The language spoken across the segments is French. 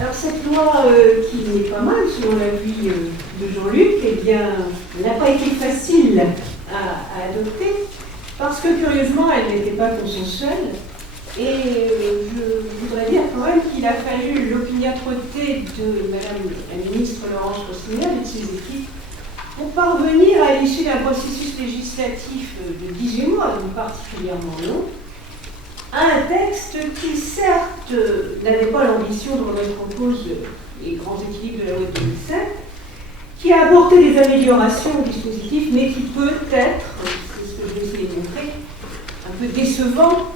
Alors cette loi qui est pas mal selon l'avis de Jean-Luc, eh bien, n'a pas été facile à adopter parce que curieusement elle n'était pas consensuelle et je voudrais dire quand même qu'il a fallu l'opiniâtreté de Madame la ministre Laurence Rossignol et de ses équipes pour parvenir à l'issue d'un processus législatif de 18 mois, donc particulièrement long, un texte qui, certes, n'avait pas l'ambition de remettre en cause les grands équilibres de la loi de 2007, qui a apporté des améliorations au dispositif, mais qui peut être, c'est ce que je vais essayer de montrer, un peu décevant,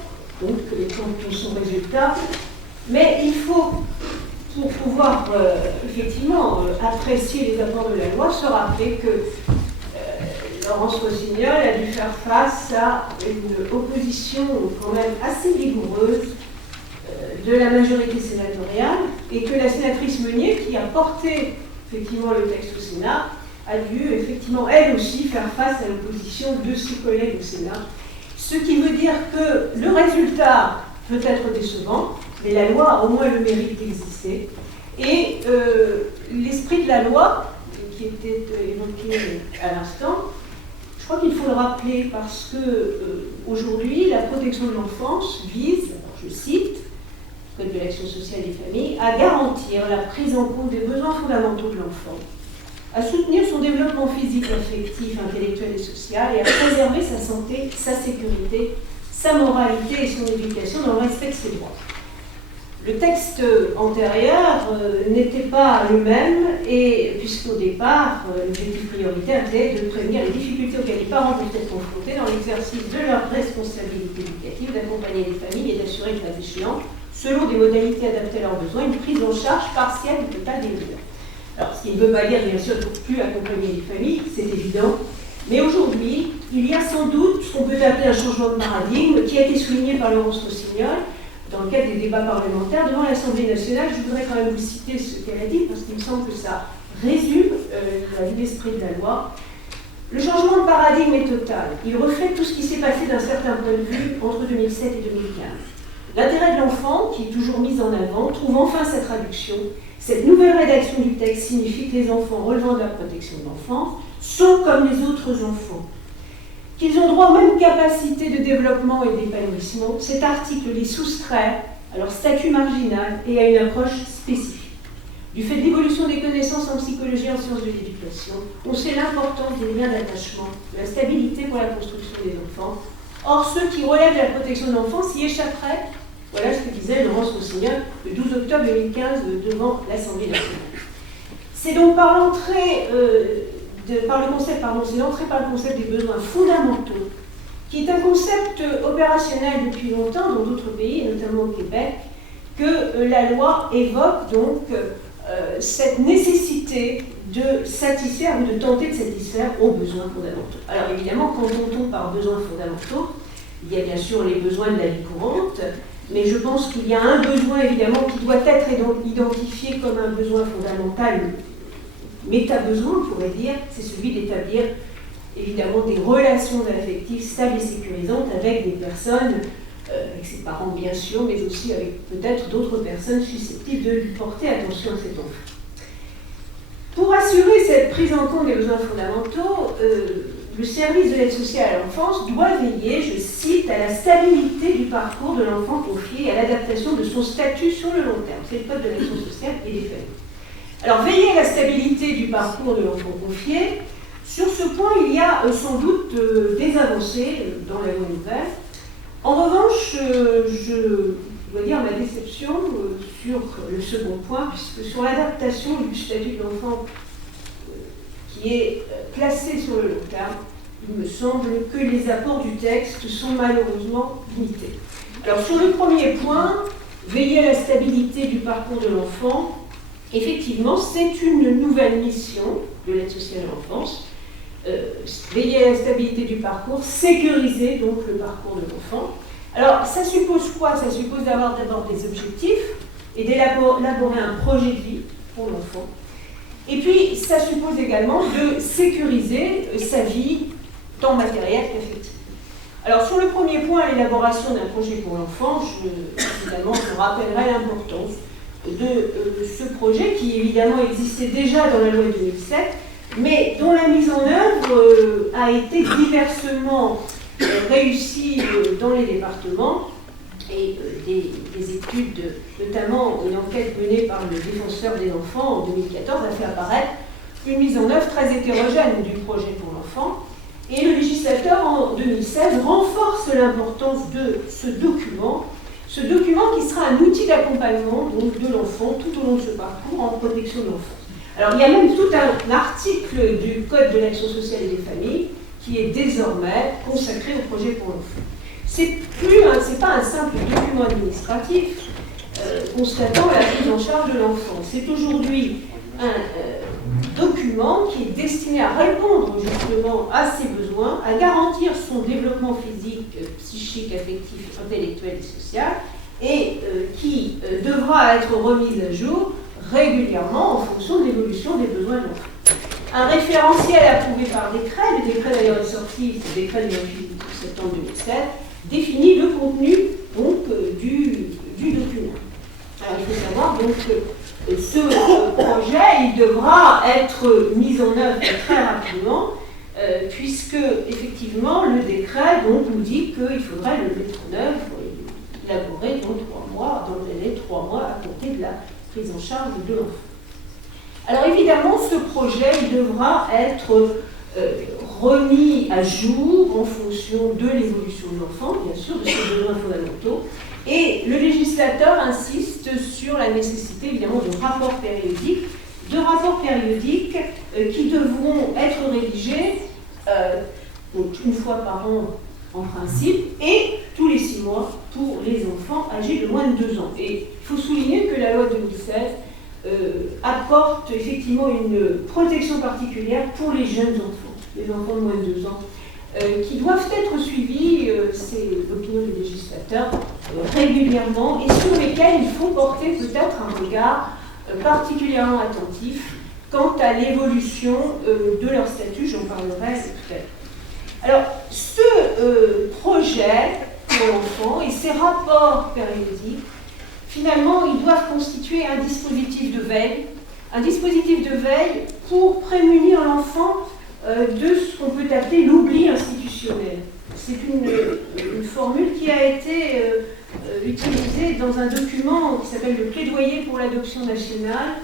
donc, quant à son résultat. Mais il faut, pour pouvoir effectivement apprécier les apports de la loi, se rappeler que Laurence Rossignol a dû faire face à une opposition quand même assez vigoureuse de la majorité sénatoriale et que la sénatrice Meunier, qui a porté effectivement le texte au Sénat, a dû effectivement elle aussi faire face à l'opposition de ses collègues au Sénat. Ce qui veut dire que le résultat peut être décevant, mais la loi a au moins le mérite d'exister. Et l'esprit de la loi, qui était évoqué à l'instant, je crois qu'il faut le rappeler parce que aujourd'hui, la protection de l'enfance vise, je cite, Code de l'action sociale des familles, à garantir la prise en compte des besoins fondamentaux de l'enfant, à soutenir son développement physique, affectif, intellectuel et social, et à préserver sa santé, sa sécurité, sa moralité et son éducation dans le respect de ses droits. Le texte antérieur n'était pas le même, et puisqu'au départ, l'objectif prioritaire était de prévenir les difficultés auxquelles les parents peuvent être confrontés dans l'exercice de leur responsabilité éducative, d'accompagner les familles et d'assurer, le cas échéant, selon des modalités adaptées à leurs besoins, une prise en charge partielle ou totale des mineurs. Alors, ce qui ne veut pas dire, bien sûr, pour plus accompagner les familles, c'est évident, mais aujourd'hui, il y a sans doute ce qu'on peut appeler un changement de paradigme qui a été souligné par Laurence Rossignol dans le cadre des débats parlementaires devant l'Assemblée nationale. Je voudrais quand même vous citer ce qu'elle a dit, parce qu'il me semble que ça résume l'esprit de la loi. Le changement de paradigme est total. Il reflète tout ce qui s'est passé d'un certain point de vue entre 2007 et 2015. L'intérêt de l'enfant, qui est toujours mis en avant, trouve enfin sa traduction. Cette nouvelle rédaction du texte signifie que les enfants relevant de la protection de l'enfance sont comme les autres enfants, qu'ils ont droit aux mêmes capacités de développement et d'épanouissement. Cet article les soustrait à leur statut marginal et à une approche spécifique. Du fait de l'évolution des connaissances en psychologie et en sciences de l'éducation, on sait l'importance des liens d'attachement, de la stabilité pour la construction des enfants. Or, ceux qui relèvent de la protection de l'enfance y échapperaient. Voilà ce que disait Laurence Rossignol le 12 octobre 2015 devant l'Assemblée nationale. C'est donc par l'entrée par le concept des besoins fondamentaux, qui est un concept opérationnel depuis longtemps dans d'autres pays, notamment au Québec, que la loi évoque donc cette nécessité de satisfaire ou de tenter de satisfaire aux besoins fondamentaux. Alors évidemment, qu'entend-on par besoins fondamentaux? Il y a bien sûr les besoins de la vie courante, mais je pense qu'il y a un besoin évidemment qui doit être identifié comme un besoin fondamental, méta-besoin, on pourrait dire, c'est celui d'établir évidemment des relations affectives stables et sécurisantes avec des personnes, avec ses parents bien sûr, mais aussi avec peut-être d'autres personnes susceptibles de lui porter attention à cet enfant. Pour assurer cette prise en compte des besoins fondamentaux, le service de l'aide sociale à l'enfance doit veiller, je cite, à la stabilité du parcours de l'enfant confié et à l'adaptation de son statut sur le long terme. C'est le code de l'action sociale et des familles. Alors, veiller à la stabilité du parcours de l'enfant confié, sur ce point, il y a sans doute des avancées dans la loi nouvelle. En revanche, je dois dire ma déception sur le second point, puisque sur l'adaptation du statut de l'enfant qui est placé sur le long terme, il me semble que les apports du texte sont malheureusement limités. Alors, sur le premier point, veiller à la stabilité du parcours de l'enfant, effectivement, c'est une nouvelle mission de l'aide sociale à l'enfance. Veiller à la stabilité du parcours, sécuriser donc le parcours de l'enfant. Alors, ça suppose quoi? Ça suppose d'avoir d'abord des objectifs et d'élaborer un projet de vie pour l'enfant. Et puis, ça suppose également de sécuriser sa vie, tant matérielle qu'affective. Alors, sur le premier point, l'élaboration d'un projet pour l'enfant, évidemment, je rappellerai l'importance de ce projet qui évidemment existait déjà dans la loi de 2007, mais dont la mise en œuvre a été diversement réussie dans les départements, et des études, notamment une enquête menée par le défenseur des enfants en 2014 a fait apparaître une mise en œuvre très hétérogène du projet pour l'enfant. Et le législateur, en 2016, renforce l'importance de ce document qui sera un outil d'accompagnement de l'enfant tout au long de ce parcours en protection de l'enfance. Alors, il y a même tout un article du Code de l'action sociale et des familles qui est désormais consacré au projet pour l'enfant. C'est pas un simple document administratif constatant la prise en charge de l'enfant. C'est aujourd'hui un document qui est destiné à répondre justement à ses besoins, à garantir son développement physique, psychique, affectif, intellectuel et social, et qui devra être remis à jour régulièrement en fonction de l'évolution des besoins de l'enfant. Un référentiel approuvé par décret, le décret d'ailleurs est sorti, c'est le décret du 28 septembre 2007, définit le contenu donc, du document. Alors il faut savoir donc que ce projet il devra être mis en œuvre très rapidement, puisque effectivement le décret donc, nous dit qu'il faudrait le mettre en œuvre, élaborer dans le délai de 3 mois à compter de la prise en charge de l'enfant. Alors évidemment, ce projet il devra être remis à jour en fonction de l'évolution de l'enfant, bien sûr, de ses besoins fondamentaux. Et le législateur insiste sur la nécessité, évidemment, de rapports périodiques qui devront être rédigés donc une fois par an en principe, et tous les 6 mois pour les enfants âgés de moins de 2 ans. Et il faut souligner que la loi de 2016 apporte effectivement une protection particulière pour les jeunes enfants, les enfants de moins de 2 ans, qui doivent être suivis, c'est l'opinion du législateur, régulièrement, et sur lesquels il faut porter peut-être un regard particulièrement attentif quant à l'évolution de leur statut, j'en parlerai tout à l'heure. Alors, ce projet pour l'enfant et ces rapports périodiques, finalement, ils doivent constituer un dispositif de veille pour prémunir l'enfant de ce qu'on peut appeler l'oubli institutionnel. C'est une formule qui a été utilisée dans un document qui s'appelle le plaidoyer pour l'adoption nationale,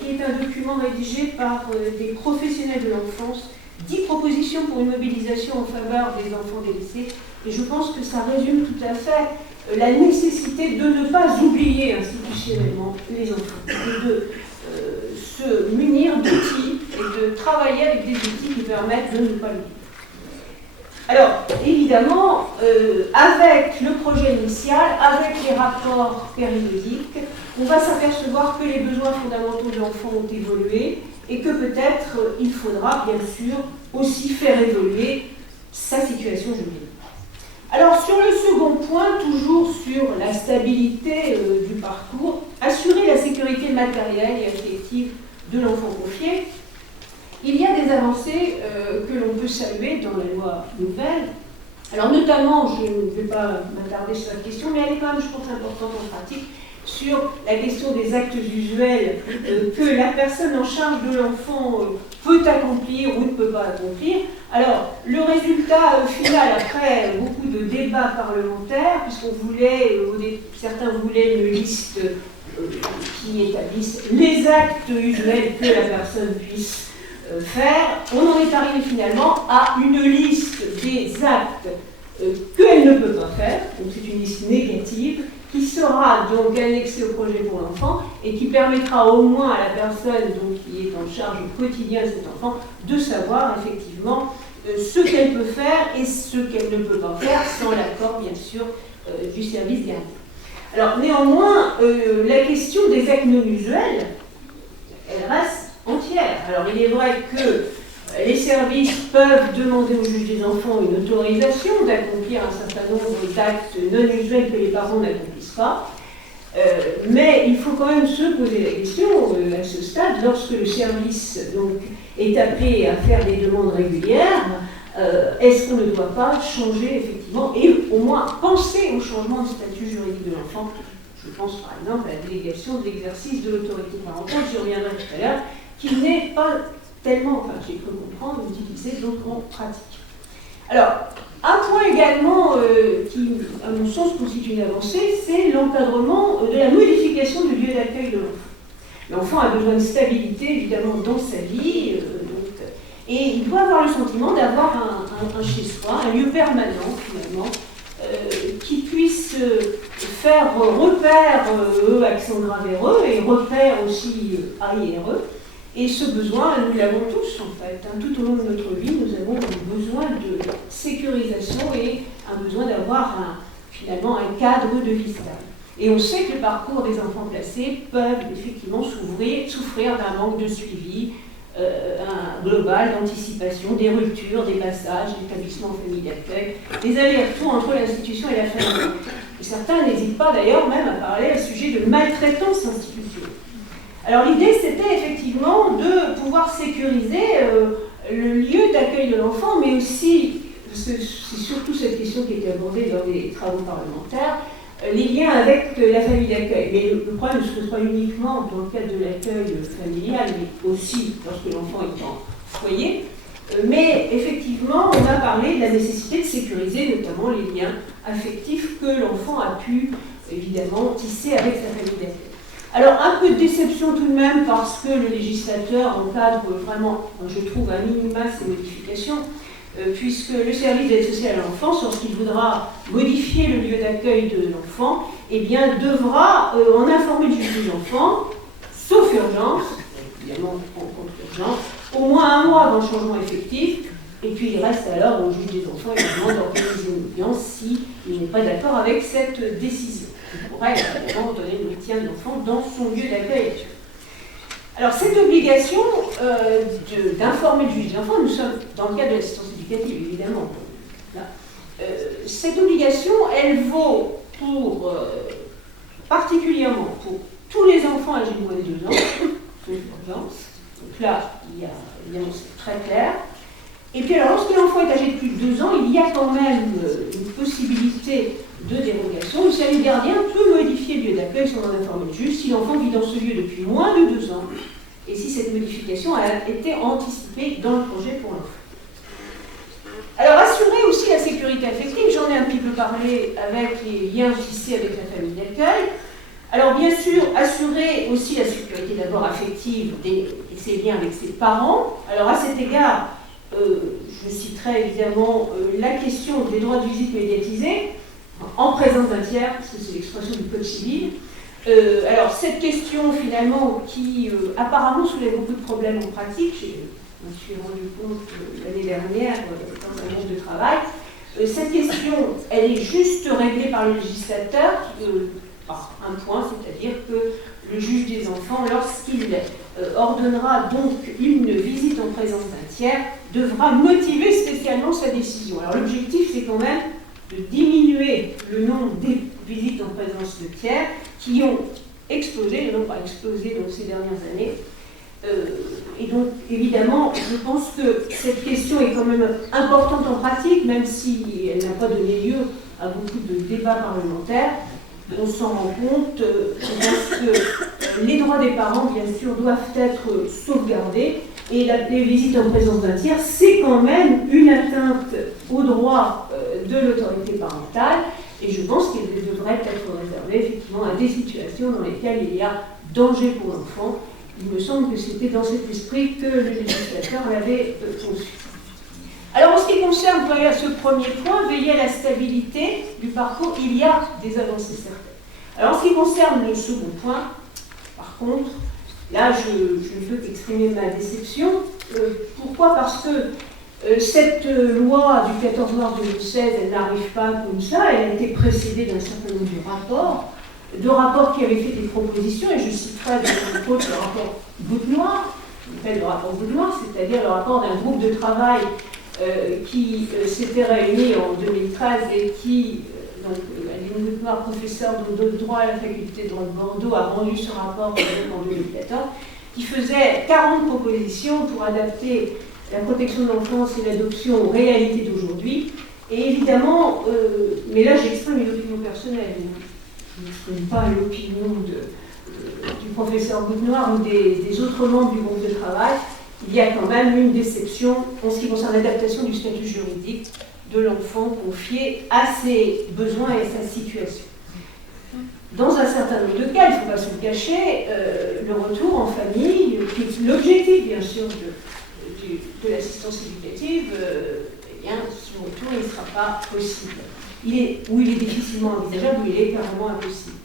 qui est un document rédigé par des professionnels de l'enfance, 10 propositions pour une mobilisation en faveur des enfants délaissés. Et je pense que ça résume tout à fait la nécessité de ne pas oublier institutionnellement les enfants, et de se munir d'outils et de travailler avec des outils qui permettent de ne pas l'oublier. Alors, évidemment, avec le projet initial, avec les rapports périodiques, on va s'apercevoir que les besoins fondamentaux de l'enfant ont évolué et que peut-être il faudra bien sûr aussi faire évoluer sa situation juridique. Alors, sur le second point, toujours sur la stabilité du parcours, assurer la sécurité matérielle et affective de l'enfant confié, il y a des avancées que l'on peut saluer dans la loi nouvelle. Alors, notamment, je ne vais pas m'attarder sur la question, mais elle est quand même, je pense, importante en pratique, sur la question des actes usuels que la personne en charge de l'enfant peut accomplir ou ne peut pas accomplir. Alors, le résultat final, après beaucoup de débats parlementaires, puisqu'on voulait, certains voulaient une liste qui établisse les actes usuels que la personne puisse faire, on en est arrivé finalement à une liste des actes qu'elle ne peut pas faire, donc c'est une liste négative, qui sera donc annexée au projet pour l'enfant et qui permettra au moins à la personne donc, qui est en charge au quotidien de cet enfant de savoir effectivement ce qu'elle peut faire et ce qu'elle ne peut pas faire sans l'accord bien sûr du service gardien. Alors néanmoins, la question des actes non usuels, elle reste entière. Alors il est vrai que les services peuvent demander au juge des enfants une autorisation d'accomplir un certain nombre d'actes non usuels que les parents n'accomplissent pas. Mais il faut quand même se poser la question à ce stade, lorsque le service donc, est appelé à faire des demandes régulières, est-ce qu'on ne doit pas changer effectivement et au moins penser au changement de statut juridique de l'enfant Je pense par exemple à la délégation de l'exercice de l'autorité parentale, j'y reviendrai tout à l'heure, qui n'est pas tellement, enfin j'ai cru comprendre, utilisé donc en pratique. Alors, un point également qui, à mon sens, constitue une avancée, c'est l'encadrement de la modification du lieu d'accueil de l'enfant. L'enfant a besoin de stabilité, évidemment, dans sa vie, et il doit avoir le sentiment d'avoir un chez-soi, un lieu permanent, finalement, qui puisse faire repère, accent grave RE, et repère aussi AIRE. Et ce besoin, nous l'avons tous en fait. Tout au long de notre vie, nous avons besoin de sécurisation et un besoin d'avoir finalement un cadre de vie stable. Et on sait que le parcours des enfants placés peuvent effectivement souffrir d'un manque de suivi, un global d'anticipation, des ruptures, des passages, l'établissement en famille d'accueil, des allers-retours entre l'institution et la famille. Et certains n'hésitent pas d'ailleurs même à parler à sujet de maltraitance institutionnelle. Alors l'idée, c'était effectivement de pouvoir sécuriser le lieu d'accueil de l'enfant, mais aussi, c'est surtout cette question qui a été abordée dans les travaux parlementaires, les liens avec la famille d'accueil. Mais le problème ne se pose pas uniquement dans le cadre de l'accueil familial, mais aussi lorsque l'enfant est en foyer. Mais effectivement, on a parlé de la nécessité de sécuriser notamment les liens affectifs que l'enfant a pu, évidemment, tisser avec sa famille d'accueil. Alors, un peu de déception tout de même, parce que le législateur encadre vraiment, je trouve, à minima ces modifications, puisque le service d'aide sociale à l'enfance, lorsqu'il voudra modifier le lieu d'accueil de l'enfant, eh bien, devra en informer le juge des enfants, sauf urgence, évidemment contre urgence, au moins un mois avant le changement effectif, et puis il reste alors au juge des enfants, évidemment, d'organiser une audience s'il n'est pas d'accord avec cette décision. Il pourrait évidemment donner le maintien de l'enfant dans son lieu d'accueil. Alors, cette obligation d'informer le juge des enfants, nous sommes dans le cadre de l'assistance éducative, évidemment. Là, cette obligation, elle vaut particulièrement pour tous les enfants âgés de moins de 2 ans, sauf urgence. Donc là, évidemment, c'est très clair. Et puis alors, lorsque l'enfant est âgé de plus de 2 ans, il y a quand même une possibilité de dérogation. Le service gardien peut modifier le lieu d'accueil sans en informer le juge si l'enfant vit dans ce lieu depuis moins de 2 ans et si cette modification a été anticipée dans le projet pour l'enfant. Alors, assurer aussi la sécurité affective, j'en ai un petit peu parlé avec les liens tissés avec la famille d'accueil. Alors, bien sûr, assurer aussi la sécurité d'abord affective et ses liens avec ses parents. Alors, à cet égard, je citerai évidemment la question des droits de visite médiatisés en présence d'un tiers, parce que c'est l'expression du Code civil. Alors, cette question, finalement, qui apparemment soulève beaucoup de problèmes en pratique, je me suis rendu compte l'année dernière dans un groupe de travail, cette question, elle est juste réglée par le législateur par un point, c'est-à-dire que le juge des enfants, lorsqu'il ordonnera donc une visite en présence d'un tiers, devra motiver spécialement sa décision. Alors l'objectif, c'est quand même de diminuer le nombre des visites en présence de tiers qui ont explosé, le nombre a explosé dans ces dernières années. Et donc, évidemment, je pense que cette question est quand même importante en pratique, même si elle n'a pas donné lieu à beaucoup de débats parlementaires. On s'en rend compte parce que les droits des parents, bien sûr, doivent être sauvegardés. Et les visites en présence d'un tiers, c'est quand même une atteinte aux droits de l'autorité parentale. Et je pense qu'elle devrait être réservée effectivement à des situations dans lesquelles il y a danger pour l'enfant. Il me semble que c'était dans cet esprit que le législateur l'avait conçu. Alors, en ce qui concerne ce premier point, veiller à la stabilité du parcours, il y a des avancées certaines. Alors, en ce qui concerne le second point, par contre, là, je ne peux qu'exprimer ma déception. Pourquoi ? Parce que cette loi du 14 mars 2016, elle n'arrive pas comme ça, elle a été précédée d'un certain nombre de rapports qui avaient fait des propositions, et je citerai de côté le rapport Goutte Noire, on appelle le rapport Goutte Noire, c'est-à-dire le rapport d'un groupe de travail qui s'était réuni en 2013 et qui, Aline Goutte Noire, professeur de droit à la faculté de droit de Bordeaux, a rendu ce rapport en 2014, qui faisait 40 propositions pour adapter la protection de l'enfance et l'adoption aux réalités d'aujourd'hui. Et évidemment, mais là j'exprime une opinion personnelle. n'exprime pas l'opinion du professeur Goutenoir ou des autres membres du groupe de travail, il y a quand même une déception en ce qui concerne l'adaptation du statut juridique de l'enfant confié à ses besoins et à sa situation. Dans un certain nombre de cas, il ne faut pas se le cacher, le retour en famille, qui est l'objectif bien sûr de l'assistance éducative, eh bien, son retour ne sera pas possible. Il est difficilement envisageable, ou il est carrément impossible.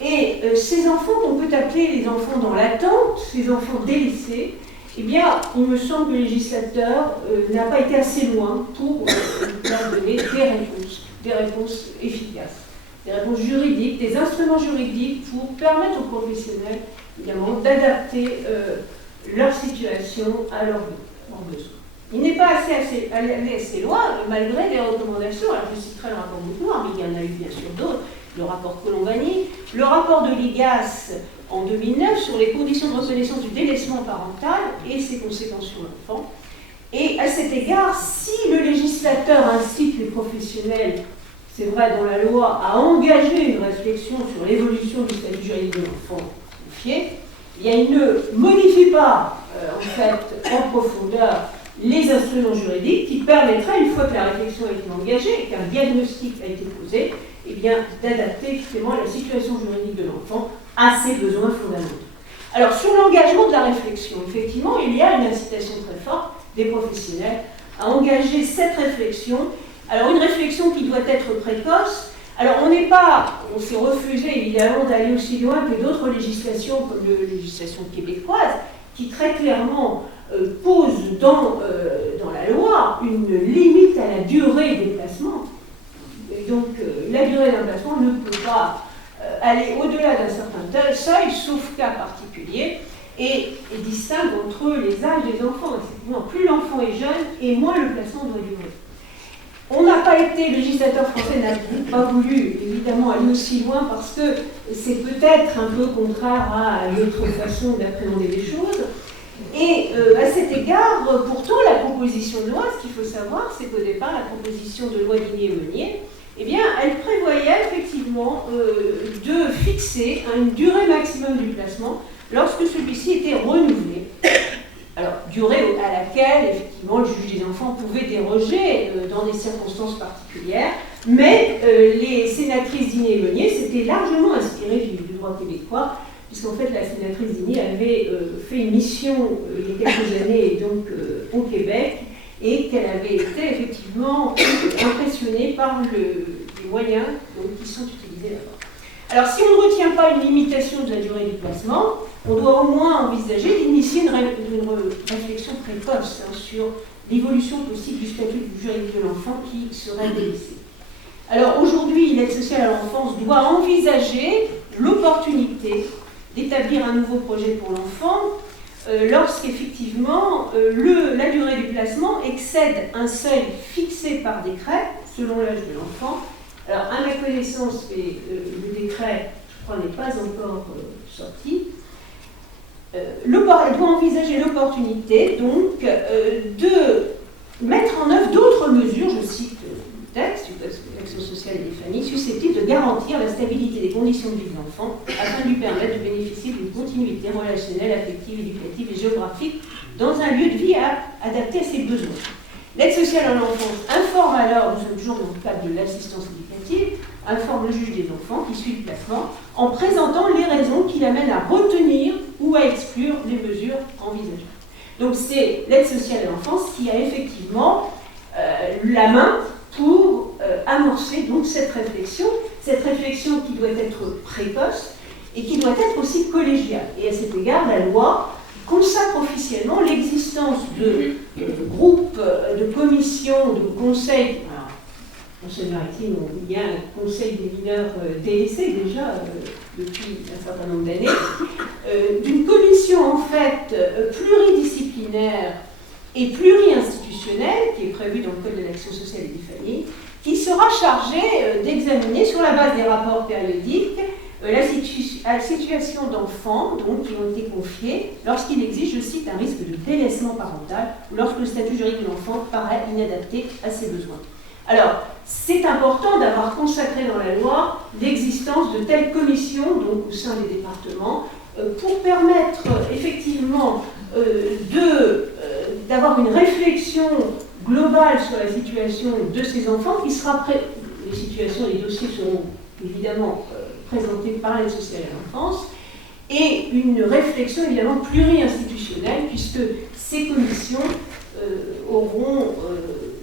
Et ces enfants qu'on peut appeler les enfants dans l'attente, ces enfants délaissés, eh bien, il me semble que le législateur n'a pas été assez loin pour leur donner des réponses efficaces, des réponses juridiques, des instruments juridiques pour permettre aux professionnels, évidemment, d'adapter leur situation à leurs besoins. Il n'est pas allé assez loin, malgré les recommandations. Alors, je citerai le rapport Goutenoir, mais il y en a eu bien sûr d'autres, le rapport Colombani, le rapport de l'IGAS en 2009 sur les conditions de reconnaissance du délaissement parental et ses conséquences sur l'enfant. Et à cet égard, si le législateur incite les professionnels, c'est vrai dans la loi, à engager une réflexion sur l'évolution du statut juridique de l'enfant confié, eh bien, il ne modifie pas en fait en profondeur les instruments juridiques qui permettraient, une fois que la réflexion a été engagée et qu'un diagnostic a été posé, eh bien, d'adapter justement la situation juridique de l'enfant à ses besoins fondamentaux. Alors, sur l'engagement de la réflexion, effectivement, il y a une incitation très forte des professionnels à engager cette réflexion. Alors, une réflexion qui doit être précoce. Alors, on s'est refusé évidemment d'aller aussi loin que d'autres législations, comme la législation québécoise, qui très clairement pose dans la loi une limite à la durée des placements. Et donc, la durée d'un placement ne peut pas aller au-delà d'un certain seuil, sauf cas particulier, et distingue entre les âges des enfants. Effectivement, plus l'enfant est jeune, et moins le placement doit durer. Le législateur français n'a pas voulu évidemment aller aussi loin parce que c'est peut-être un peu contraire à notre façon d'appréhender les choses. Et à cet égard, pourtant, la proposition de loi, ce qu'il faut savoir, c'est qu'au départ, la proposition de loi Digne-Meunier, eh bien, elle prévoyait effectivement de fixer une durée maximum du placement lorsque celui-ci était renouvelé. Alors, durée à laquelle, effectivement, le juge des enfants pouvait déroger dans des circonstances particulières, mais les sénatrices Digne et Meunier s'étaient largement inspirées du droit québécois, puisqu'en fait, la sénatrice Digne avait fait une mission il y a quelques années donc, au Québec, et qu'elle avait été effectivement impressionnée par les moyens qui sont utilisés là-bas. Alors, si on ne retient pas une limitation de la durée du placement, on doit au moins envisager d'initier une réflexion précoce sur l'évolution possible du statut juridique de l'enfant qui serait délaissé. Alors, aujourd'hui, l'aide sociale à l'enfance doit envisager l'opportunité d'établir un nouveau projet pour l'enfant lorsqu'effectivement la durée du placement excède un seuil fixé par décret selon l'âge de l'enfant. Alors, à ma connaissance, le décret, je crois, n'est pas encore sorti. Elle doit envisager l'opportunité, donc, de mettre en œuvre d'autres mesures, je cite le texte du Code de l'action sociale et des familles, susceptibles de garantir la stabilité des conditions de vie de l'enfant, afin de lui permettre de bénéficier d'une continuité relationnelle, affective, éducative et géographique dans un lieu de vie adapté à ses besoins. L'aide sociale à l'enfance informe alors, nous sommes toujours dans le cadre de l'assistance éducative, informe le juge des enfants qui suit le placement en présentant les raisons qui l'amènent à retenir ou à exclure les mesures envisagées. Donc c'est l'aide sociale à l'enfance qui a effectivement la main pour amorcer donc cette réflexion qui doit être précoce et qui doit être aussi collégiale. Et à cet égard, la loi consacre officiellement l'existence de groupes, de commissions, de conseils. Alors, en Seine-Maritime, il y a un conseil des mineurs délaissés déjà depuis un certain nombre d'années, d'une commission en fait pluridisciplinaire et pluri-institutionnelle qui est prévue dans le Code de l'action sociale et des familles, qui sera chargée d'examiner sur la base des rapports périodiques la situation d'enfants qui ont été confiés lorsqu'il existe, je cite, un risque de délaissement parental ou lorsque le statut juridique de l'enfant paraît inadapté à ses besoins. Alors, c'est important d'avoir consacré dans la loi l'existence de telles commissions, donc au sein des départements, pour permettre effectivement d'avoir une réflexion globale sur la situation de ces enfants qui sera les situations, les dossiers seront évidemment présentés par l'aide sociale à l'enfance, et une réflexion évidemment pluri-institutionnelle, puisque ces commissions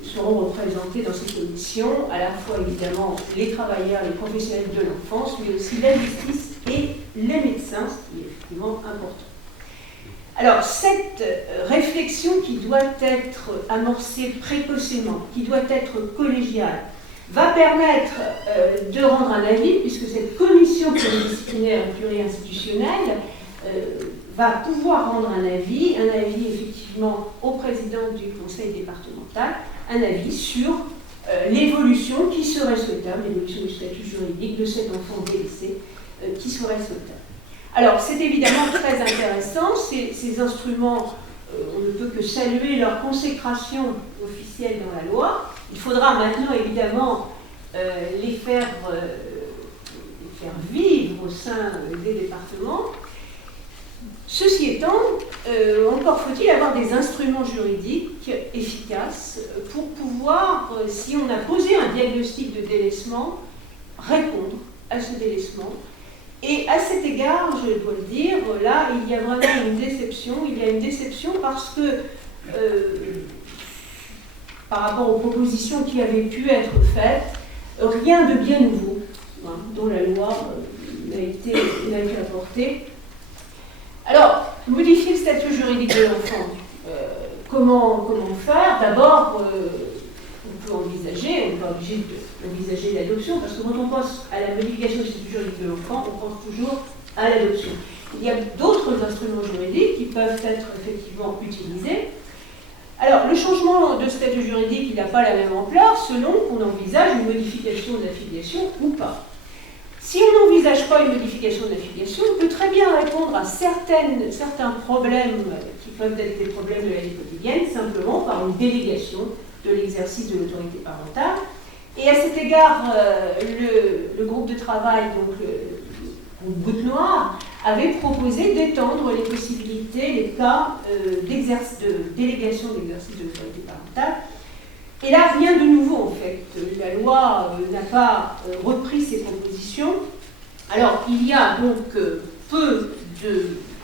seront représentées dans ces commissions à la fois évidemment les travailleurs, les professionnels de l'enfance, mais aussi la justice et les médecins, ce qui est effectivement important. Alors, cette réflexion qui doit être amorcée précocement, qui doit être collégiale, va permettre de rendre un avis, puisque cette commission pluridisciplinaire et pluri-institutionnelle va pouvoir rendre un avis effectivement au président du conseil départemental, un avis sur l'évolution qui serait souhaitable, l'évolution du statut juridique de cet enfant délaissé qui serait souhaitable. Alors, c'est évidemment très intéressant, ces instruments, on ne peut que saluer leur consécration officielle dans la loi. Il faudra maintenant, évidemment, les faire vivre au sein des départements. Ceci étant, encore faut-il avoir des instruments juridiques efficaces pour pouvoir, si on a posé un diagnostic de délaissement, répondre à ce délaissement. Et à cet égard, je dois le dire, là, il y a vraiment une déception. Il y a une déception parce que, par rapport aux propositions qui avaient pu être faites, rien de bien nouveau dont la loi n'a été apportée. Alors, modifier le statut juridique de l'enfant, comment faire? D'abord, on peut envisager, on n'est pas obligé d'envisager l'adoption, parce que quand on pense à la modification du statut juridique de l'enfant, on pense toujours à l'adoption. Il y a d'autres instruments juridiques qui peuvent être effectivement utilisés. Alors, le changement de statut juridique, il n'a pas la même ampleur selon qu'on envisage une modification de la filiation ou pas. Si on n'envisage pas une modification de la filiation, on peut très bien répondre à certains problèmes qui peuvent être des problèmes de la vie quotidienne, simplement par une délégation de l'exercice de l'autorité parentale. Et à cet égard, le groupe de travail, donc le groupe Noir, avait proposé d'étendre les possibilités, les cas de délégation d'exercice de l'autorité parentale. Et là, rien de nouveau en fait. La loi n'a pas repris ces propositions. Alors, il y a donc peu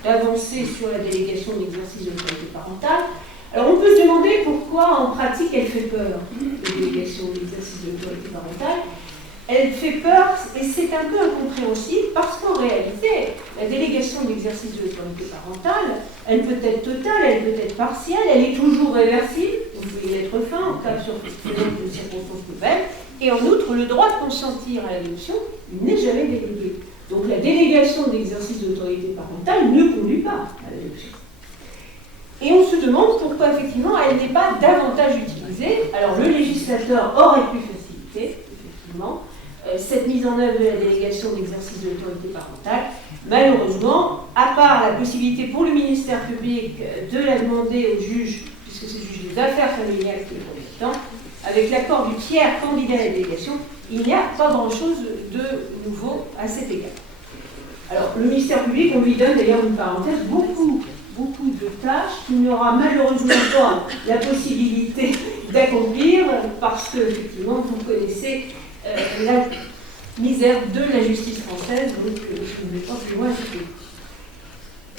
d'avancées sur la délégation d'exercice de l'autorité parentale. Alors, on peut se demander pourquoi en pratique elle fait peur, la délégation d'exercice de l'autorité parentale. Elle fait peur, et c'est un peu incompréhensible, parce qu'en réalité, la délégation d'exercice de l'autorité parentale, elle peut être totale, elle peut être partielle, elle est toujours réversible, vous pouvez y mettre fin en cas de circonstances nouvelles, et en outre, le droit de consentir à l'adoption n'est jamais délégué. Donc la délégation d'exercice de l'autorité parentale ne conduit pas à l'adoption. Et on se demande pourquoi, effectivement, elle n'est pas davantage utilisée. Alors le législateur aurait pu faciliter, effectivement, cette mise en œuvre de la délégation d'exercice de l'autorité parentale. Malheureusement, à part la possibilité pour le ministère public de la demander au juge, puisque c'est le juge des affaires familiales qui est compétent, avec l'accord du tiers candidat à la délégation, il n'y a pas grand-chose de nouveau à cet égard. Alors, le ministère public, on lui donne d'ailleurs une parenthèse, beaucoup de tâches qu'il n'aura malheureusement pas la possibilité d'accomplir, parce que, effectivement, vous connaissez la misère de la justice française, donc je ne vais pas plus loin.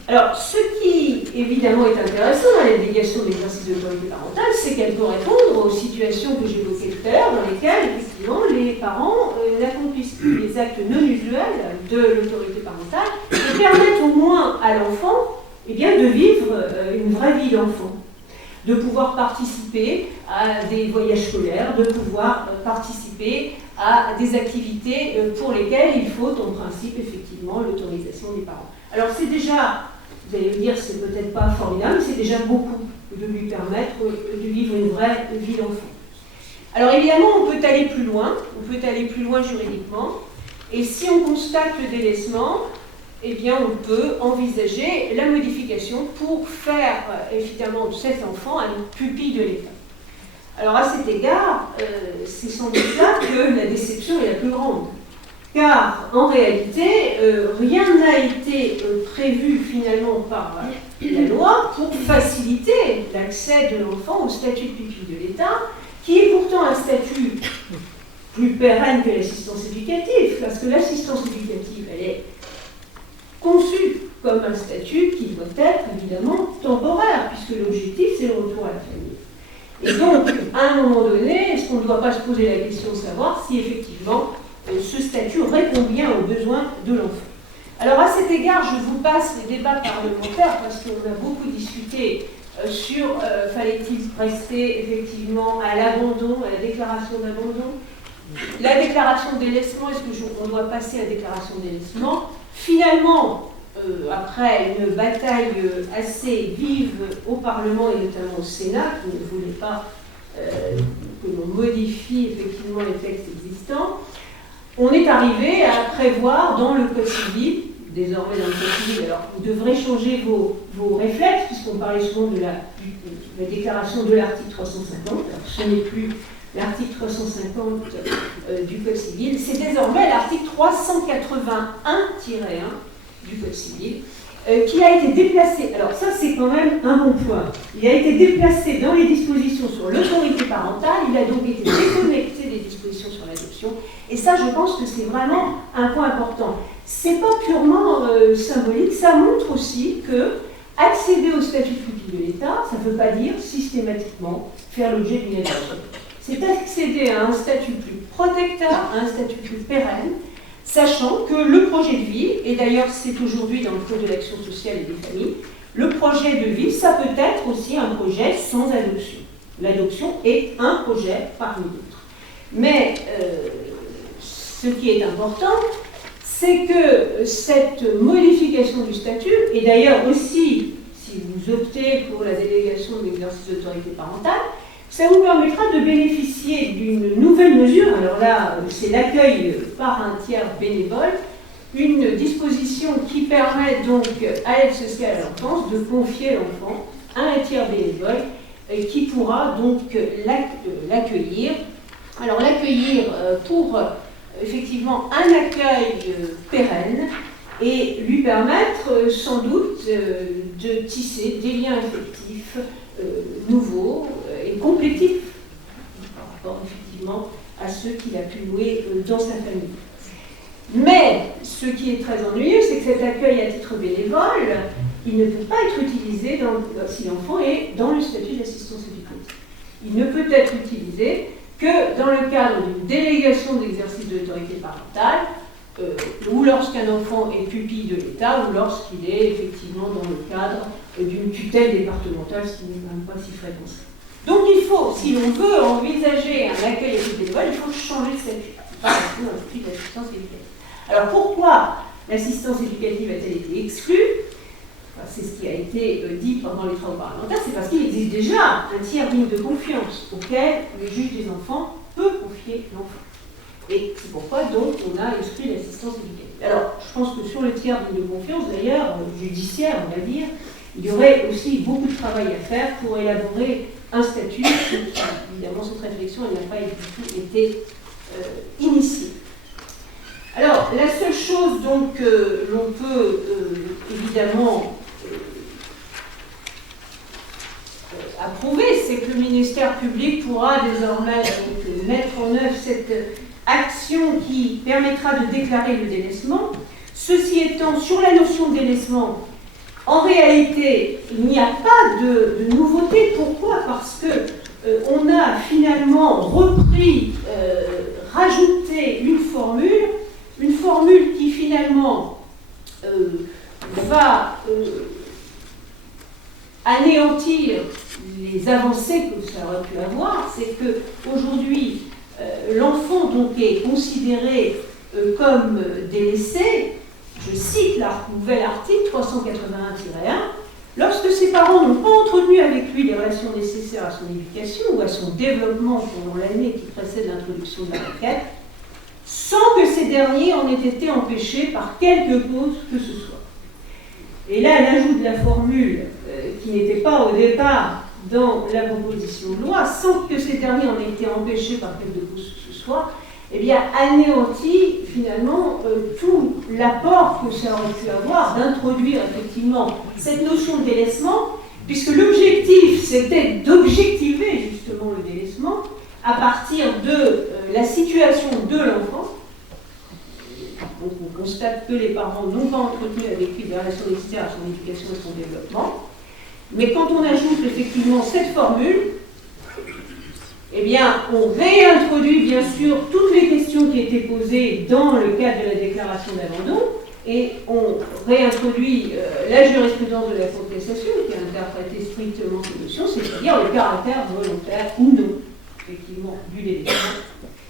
Alors, ce qui, évidemment, est intéressant dans la délégation de l'exercice de l'autorité parentale, c'est qu'elle peut répondre aux situations que j'évoquais tout à l'heure, dans lesquelles, effectivement, les parents n'accomplissent plus les actes non usuels de l'autorité parentale et permettent au moins à l'enfant de vivre une vraie vie d'enfant, de pouvoir participer à des voyages scolaires, de pouvoir participer à des activités pour lesquelles il faut, en principe, effectivement, l'autorisation des parents. Alors, c'est déjà, vous allez me dire, c'est peut-être pas formidable, mais c'est déjà beaucoup de lui permettre de vivre une vraie vie d'enfant. Alors, évidemment, on peut aller plus loin juridiquement, et si on constate le délaissement, eh bien, on peut envisager la modification pour faire, évidemment, de cet enfant un pupille de l'État. Alors à cet égard, c'est sans doute là que la déception est la plus grande. Car en réalité, rien n'a été prévu finalement par la loi pour faciliter l'accès de l'enfant au statut de pupille de l'État, qui est pourtant un statut plus pérenne que l'assistance éducative, parce que l'assistance éducative, elle est conçue comme un statut qui doit être évidemment temporaire, puisque l'objectif c'est le retour à la famille. Et donc, à un moment donné, est-ce qu'on ne doit pas se poser la question de savoir si effectivement ce statut répond bien aux besoins de l'enfant? Alors à cet égard, je vous passe les débats parlementaires parce qu'on a beaucoup discuté sur fallait-il rester effectivement à l'abandon, à la déclaration d'abandon. La déclaration de délaissement, est-ce qu'on doit passer à la déclaration de délaissement? Finalement, après une bataille assez vive au Parlement et notamment au Sénat, qui ne voulait pas que l'on modifie effectivement les textes existants, on est arrivé à prévoir dans le Code civil, désormais dans le Code civil, alors vous devrez changer vos réflexes, puisqu'on parlait souvent de la déclaration de l'article 350, alors ce n'est plus l'article 350 du Code civil, c'est désormais l'article 381-1 du Code civil, qui a été déplacé. Alors ça, c'est quand même un bon point. Il a été déplacé dans les dispositions sur l'autorité parentale, il a donc été déconnecté des dispositions sur l'adoption, et ça, je pense que c'est vraiment un point important. C'est pas purement symbolique, ça montre aussi que accéder au statut de pupille de l'État, ça ne veut pas dire systématiquement faire l'objet d'une adoption. C'est accéder à un statut plus protecteur, à un statut plus pérenne, sachant que le projet de vie, et d'ailleurs c'est aujourd'hui dans le Code de l'action sociale et des familles, le projet de vie, ça peut être aussi un projet sans adoption. L'adoption est un projet parmi d'autres. Mais ce qui est important, c'est que cette modification du statut, et d'ailleurs aussi, si vous optez pour la délégation de l'exercice d'autorité parentale, ça vous permettra de bénéficier d'une nouvelle mesure. Alors là, c'est l'accueil par un tiers bénévole, une disposition qui permet donc à l'aide sociale à l'enfance de confier l'enfant à un tiers bénévole qui pourra donc l'accueillir. Alors l'accueillir pour effectivement un accueil pérenne et lui permettre sans doute de tisser des liens affectifs nouveaux et complétifs par rapport effectivement à ceux qu'il a pu louer dans sa famille. Mais ce qui est très ennuyeux, c'est que cet accueil à titre bénévole, il ne peut pas être utilisé si l'enfant est dans le statut d'assistance éducative. Il ne peut être utilisé que dans le cadre d'une délégation d'exercice de l'autorité parentale, ou lorsqu'un enfant est pupille de l'État, ou lorsqu'il est effectivement dans le cadre d'une tutelle départementale, ce qui n'est même pas si fréquent. Donc il faut, si l'on veut envisager un accueil à titre bénévole, il faut changer de statut. C'est pas un statut d'assistance éducative. Alors pourquoi l'assistance éducative a-t-elle été exclue? C'est ce qui a été dit pendant les travaux parlementaires, c'est parce qu'il existe déjà un tiers digne de confiance auquel le juge des enfants peut confier l'enfant. Et c'est pourquoi donc on a exclu l'assistance éducative. Alors je pense que sur le tiers digne de confiance, d'ailleurs, judiciaire on va dire, il y aurait aussi beaucoup de travail à faire pour élaborer un statut. Évidemment cette réflexion elle n'a pas du tout été initiée. Alors la seule chose donc que l'on peut évidemment approuver, c'est que le ministère public pourra désormais donc, mettre en œuvre cette action qui permettra de déclarer le délaissement. Ceci étant, sur la notion de délaissement, en réalité, il n'y a pas de nouveauté. Pourquoi? Parce que on a finalement repris, rajouté une formule qui finalement va anéantir les avancées que ça aurait pu avoir. C'est qu'aujourd'hui, l'enfant donc est considéré comme délaissé. Je cite le nouvel article 381-1, lorsque ses parents n'ont pas entretenu avec lui les relations nécessaires à son éducation ou à son développement pendant l'année qui précède l'introduction de la requête, sans que ces derniers en aient été empêchés par quelque cause que ce soit. Et là, elle ajoute la formule qui n'était pas au départ dans la proposition de loi, sans que ces derniers en aient été empêchés par quelque cause que ce soit, eh bien, anéantit finalement tout l'apport que ça aurait pu avoir d'introduire effectivement cette notion de délaissement, puisque l'objectif, c'était d'objectiver justement le délaissement à partir de la situation de l'enfant. Donc on constate que les parents n'ont pas entretenu avec lui des relations nécessaires à son éducation et son développement. Mais quand on ajoute effectivement cette formule, eh bien, on réintroduit bien sûr toutes les questions qui étaient posées dans le cadre de la déclaration d'abandon, et on réintroduit la jurisprudence de la Cour de cassation qui a interprété strictement ces notions, c'est-à-dire le caractère volontaire ou non, effectivement, du délaissement.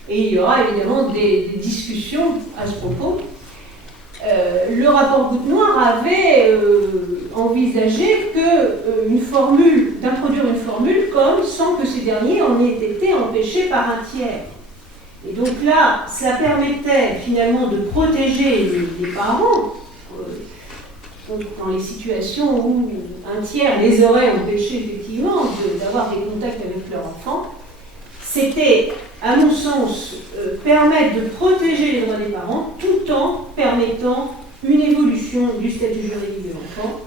Et il y aura évidemment des discussions à ce propos. Le rapport Goutte Noire avait envisagé d'introduire une formule comme sans que ces derniers en aient été empêchés par un tiers. Et donc là, ça permettait finalement de protéger les parents dans les situations où un tiers les aurait empêchés effectivement d'avoir des contacts avec leur enfant. C'était, à mon sens, permettre de protéger les droits des parents tout en permettant une évolution du statut juridique de l'enfant.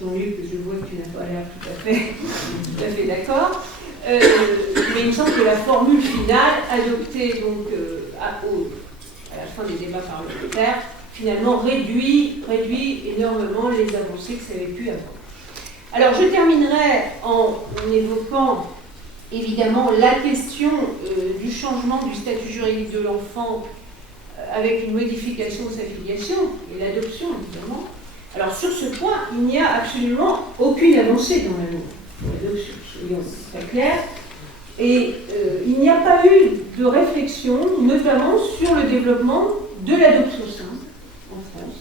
Jean-Luc, je vois que tu n'as pas l'air tout à fait d'accord. Mais il me semble que la formule finale, adoptée donc, à la fin des débats parlementaires, finalement réduit énormément les avancées que ça avait pu avoir. Alors je terminerai en évoquant évidemment la question du changement du statut juridique de l'enfant avec une modification de sa filiation et l'adoption évidemment. Alors sur ce point, il n'y a absolument aucune avancée dans la loi. L'adoption, soyons très clairs. Et il n'y a pas eu de réflexion, notamment sur le développement de l'adoption simple en France.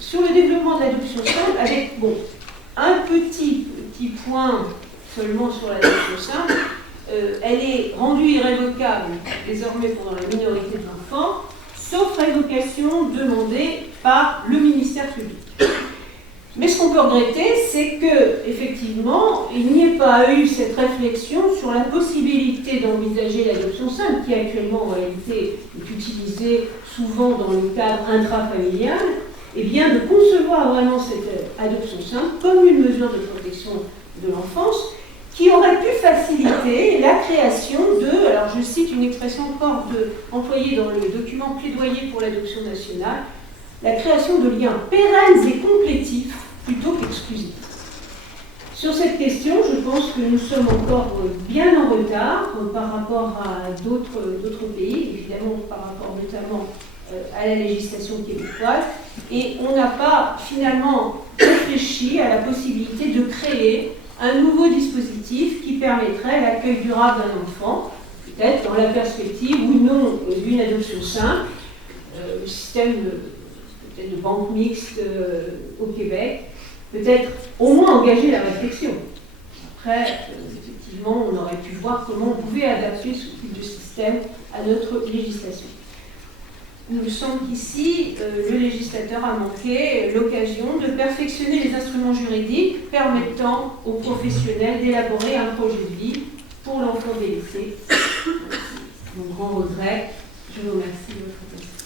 Sur le développement de l'adoption simple, avec un petit point seulement sur l'adoption simple, elle est rendue irrévocable désormais pendant la minorité de l'enfant, sauf révocation demandée par le ministère public. Mais ce qu'on peut regretter, c'est qu'effectivement, il n'y ait pas eu cette réflexion sur la possibilité d'envisager l'adoption simple, qui actuellement en réalité est utilisée souvent dans le cadre intrafamilial, et bien de concevoir vraiment cette adoption simple comme une mesure de protection de l'enfance, qui aurait pu faciliter la création de, alors je cite une expression encore employée dans le document plaidoyer pour l'adoption nationale, la création de liens pérennes et complétifs plutôt qu'exclusifs. Sur cette question, je pense que nous sommes encore bien en retard par rapport à d'autres pays, évidemment par rapport notamment à la législation québécoise, et on n'a pas finalement réfléchi à la possibilité de créer un nouveau dispositif qui permettrait l'accueil durable d'un enfant, peut-être dans la perspective ou non d'une adoption simple, le système peut-être de banque mixte au Québec, peut-être au moins engager la réflexion. Après, effectivement, on aurait pu voir comment on pouvait adapter ce type de système à notre législation. Il me semble qu'ici, le législateur a manqué l'occasion de perfectionner les instruments juridiques permettant aux professionnels d'élaborer un projet de vie pour l'enfant délaissé. Mon grand regret. Je vous remercie de votre attention.